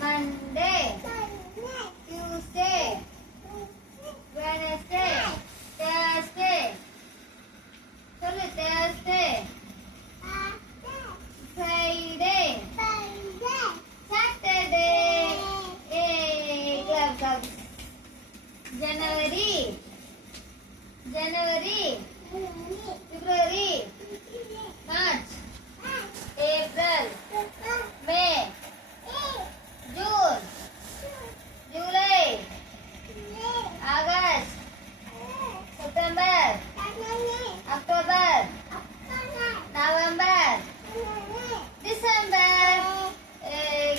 Monday, Tuesday, Wednesday, Thursday. சொல்லு Thursday, Friday, Saturday. Clap, clap. January, February, March, April, May, June, July, August, September, October, November, December.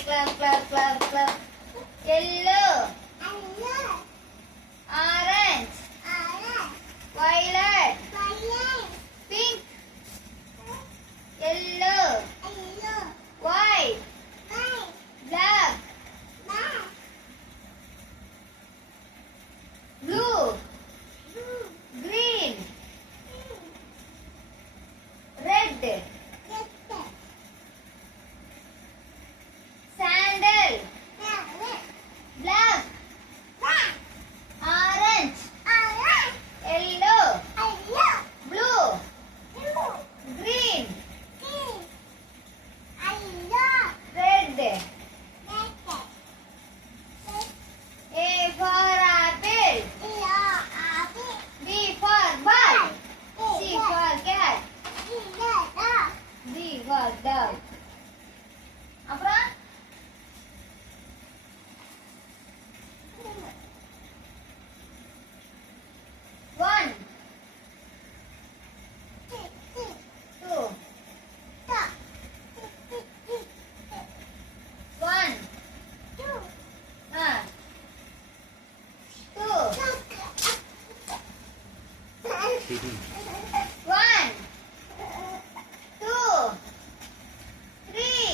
Clap, clap, clap, clap. Yellow, orange, violet, pink, yellow, white, black, blue, green, red, sandal, black, orange, yellow, blue, green, red. A for apple, B for ball, C for cat, D for dog. அப்புறம் one, two, one, two, one, two, three,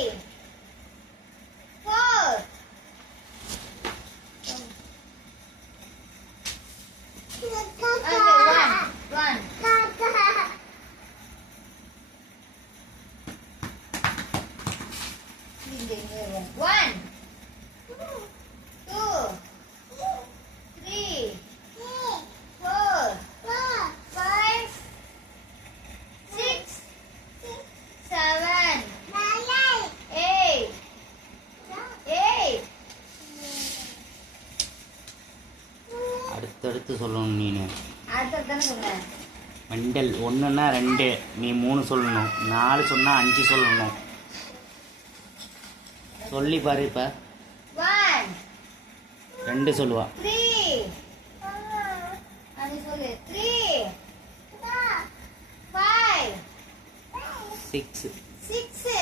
four. One. One, two, three, four, five, six, seven, eight. அடுத்தடுத்து சொல்லணும் நீனு. அடுத்ததானே சொன்னேன். Mental 1ன்னா 2, நீ 3 சொல்லணும். 4 சொன்னா 5 சொல்லணும். சொல்லி பாரு. இப்ப 1, 2 சொல்லுவா. 3 அது சொல்லு. 3, 5, 6, 7,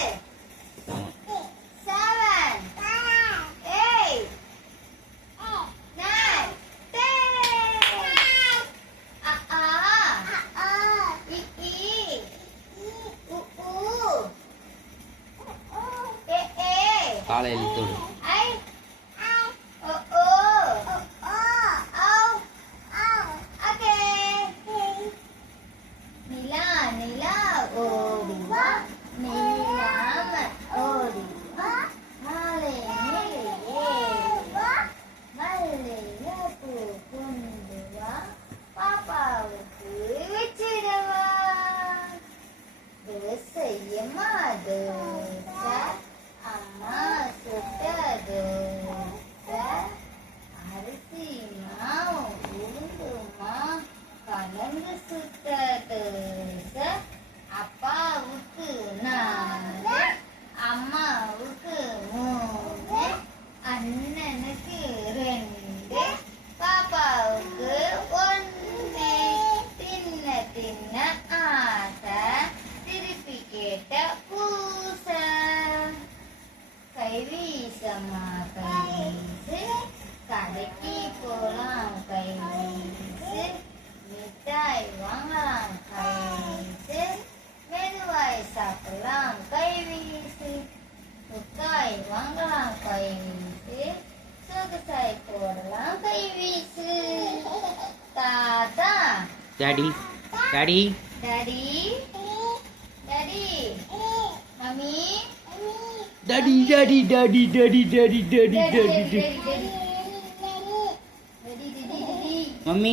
8, 9, 10. காலை எழுத்தோடு. அப்பாவுக்கு 4, அம்மாவுக்கு 3, அண்ணனுக்கு 2, பாப்பாவுக்கு 1. தின்ன தின்ன ஆசை, திருப்பி கேட்ட பூசை. கை வீசமா கை வீசு, கடைக்கு போலாம் கை வீசு, மிட்டாய் வாங்கலாம் கை வீசு, மெதுவாய் சாப்பிடலாம் கை வீசு, முட்டாய் வாங்கலாம் கை வீசு, சொகுசாய் போடலாம் கை வீசு. தாத்தா daddy daddy daddy daddy mummy daddy daddy daddy daddy daddy daddy daddy mummy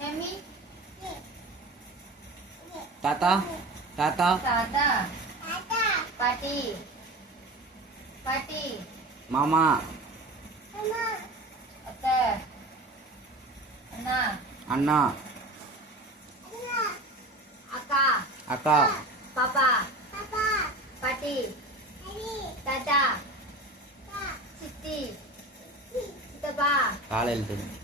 Mummy. தாத்தா தாத்தா Tata. Pati. Pati. மாமா Atta. Anna. அண்ணா Akka. அக்கா Papa. Pati. Tata. Siti. Sitapa. காலையில் தெரியும்